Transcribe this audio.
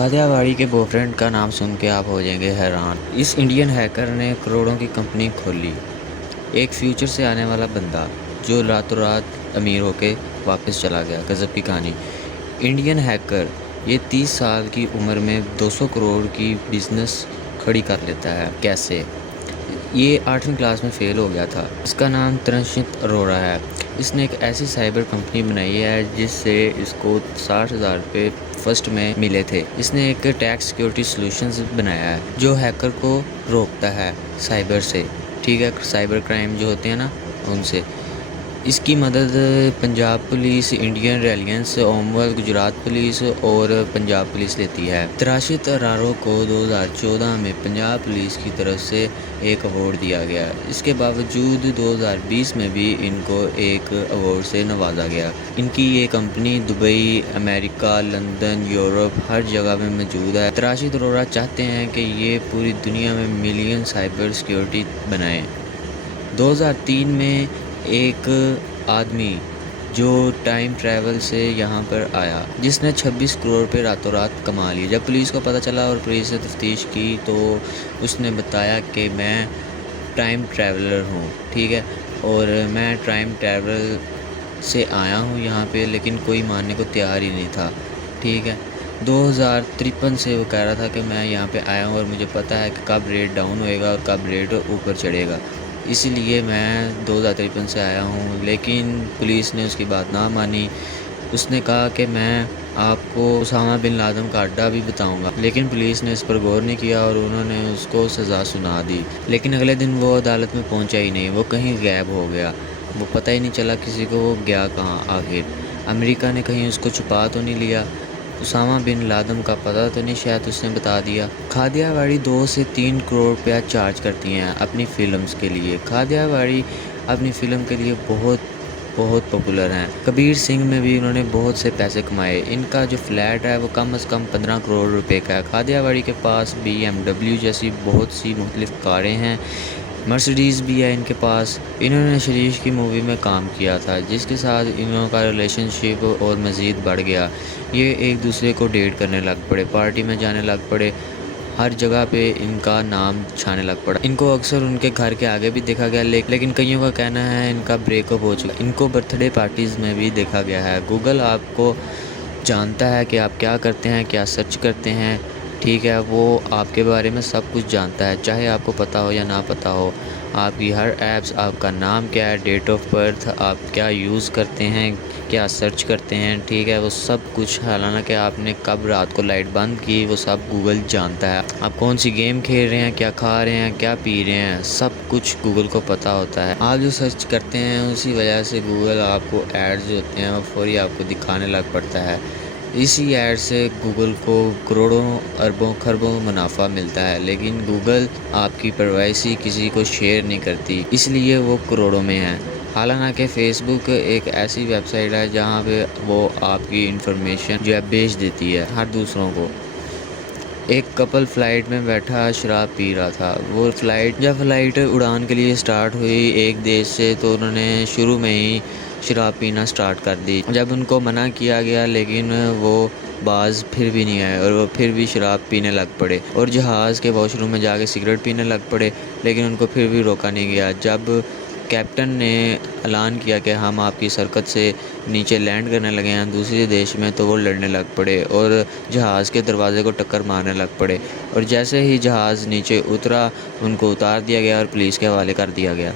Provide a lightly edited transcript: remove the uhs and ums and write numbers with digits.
कादियावाड़ी के बॉयफ्रेंड का नाम सुन के आप हो जाएंगे हैरान। इस इंडियन हैकर ने करोड़ों की कंपनी खोली। एक फ्यूचर से आने वाला बंदा जो रातों रात अमीर होके वापस चला गया। गज़ब की कहानी। इंडियन हैकर ये 30 साल की उम्र में 200 करोड़ की बिजनेस खड़ी कर लेता है। कैसे? ये 8वीं क्लास में फ़ेल हो गया था। इसका नाम तनिष्क अरोड़ा है। इसने एक ऐसी साइबर कंपनी बनाई है जिससे इसको 60,000 रुपये फर्स्ट में मिले थे। इसने एक टैक्स सिक्योरिटी सॉल्यूशंस बनाया है जो हैकर को रोकता है साइबर से। ठीक है, साइबर क्राइम जो होते हैं ना उनसे। इसकी मदद पंजाब पुलिस, इंडियन रेलियंस, ओमवल, गुजरात पुलिस और पंजाब पुलिस लेती है। तराशित अरारो को 2014 में पंजाब पुलिस की तरफ से एक अवार्ड दिया गया। इसके बावजूद 2020 में भी इनको एक अवार्ड से नवाजा गया। इनकी ये company Dubai, America, London, Europe हर जगह में मौजूद है। तराशित अरोड़ा चाहते हैं कि ये पूरी दुनिया में मिलियन साइबर सिक्योरिटी बनाएं। 2003 में एक आदमी जो टाइम ट्रैवल से यहाँ पर आया जिसने 26 करोड़ रुपये रातों रात कमा लिए। जब पुलिस को पता चला और पुलिस ने तफ्तीश की तो उसने बताया कि मैं टाइम ट्रैवलर हूँ। ठीक है, और मैं टाइम ट्रैवल से आया हूँ यहाँ पे, लेकिन कोई मानने को तैयार ही नहीं था। ठीक है, 2053 से वो कह रहा था कि मैं यहाँ पे आया हूँ और मुझे पता है कि कब रेट डाउन होएगा और कब रेट ऊपर चढ़ेगा, इसीलिए मैं 2053 से आया हूँ। लेकिन पुलिस ने उसकी बात ना मानी। उसने कहा कि मैं आपको उसामा बिन लादेन का अड्डा भी बताऊंगा, लेकिन पुलिस ने इस पर गौर नहीं किया और उन्होंने उसको सज़ा सुना दी। लेकिन अगले दिन वो अदालत में पहुंचा ही नहीं, वो कहीं गायब हो गया। वो पता ही नहीं चला किसी को वो गया कहाँ। आखिर अमेरिका ने कहीं उसको छुपा तो नहीं लिया? उसामा बिन लादेन का पता तो नहीं शायद उसने बता दिया। कादियावाड़ी 2 से 3 करोड़ रुपया चार्ज करती हैं अपनी फ़िल्म्स के लिए। कादियावाड़ी अपनी फ़िल्म के लिए बहुत पॉपुलर हैं। कबीर सिंह में भी उन्होंने बहुत से पैसे कमाए। इनका जो फ्लैट है वो कम से कम 15 करोड़ रुपए का है। कादियावाड़ी के पास BMW जैसी बहुत सी मुख्तलिफ कारें हैं। मर्सिडीज़ भी है इनके पास। इन्होंने शरीफ की मूवी में काम किया था जिसके साथ इन्हों का रिलेशनशिप और मज़ीद बढ़ गया। ये एक दूसरे को डेट करने लग पड़े, पार्टी में जाने लग पड़े, हर जगह पे इनका नाम छाने लग पड़ा। इनको अक्सर उनके घर के आगे भी देखा गया, लेकिन कईयों का कहना है इनका ब्रेकअप हो चुका। इनको बर्थडे पार्टीज़ में भी देखा गया है। गूगल आपको जानता है कि आप क्या करते हैं, क्या सर्च करते हैं। ठीक है, वो आपके बारे में सब कुछ जानता है, चाहे आपको पता हो या ना पता हो। आपकी हर ऐप्स, आपका नाम क्या है, डेट ऑफ बर्थ, आप क्या यूज़ करते हैं, क्या सर्च करते हैं। ठीक है, वो सब कुछ, हालांकि आपने कब रात को लाइट बंद की वो सब गूगल जानता है। आप कौन सी गेम खेल रहे हैं, क्या खा रहे हैं, क्या पी रहे हैं, सब कुछ गूगल को पता होता है। आप जो सर्च करते हैं उसी वजह से गूगल आपको एड्स जो होते हैं वो फौरी आपको दिखाने लग पड़ता है। इसी ऐड से गूगल को करोड़ों, अरबों, खरबों मुनाफा मिलता है, लेकिन गूगल आपकी प्राइवेसी किसी को शेयर नहीं करती, इसलिए वो करोड़ों में है। हालांकि फ़ेसबुक एक ऐसी वेबसाइट है जहां पे वो आपकी इंफॉर्मेशन जो है बेच देती है हर दूसरों को। एक कपल फ़्लाइट में बैठा शराब पी रहा था। वो जब फ़्लाइट उड़ान के लिए स्टार्ट हुई एक देश से, तो उन्होंने शुरू में ही शराब पीना स्टार्ट कर दी। जब उनको मना किया गया लेकिन वो बाज फिर भी नहीं आए और वो फिर भी शराब पीने लग पड़े और जहाज़ के वॉशरूम में जाके सिगरेट पीने लग पड़े, लेकिन उनको फिर भी रोका नहीं गया। जब कैप्टन ने ऐलान किया कि हम आपकी सरकत से नीचे लैंड करने लगे हैं दूसरे देश में, तो वो लड़ने लग पड़े और जहाज़ के दरवाजे को टक्कर मारने लग पड़े। और जैसे ही जहाज़ नीचे उतरा उनको उतार दिया गया और पुलिस के हवाले कर दिया गया।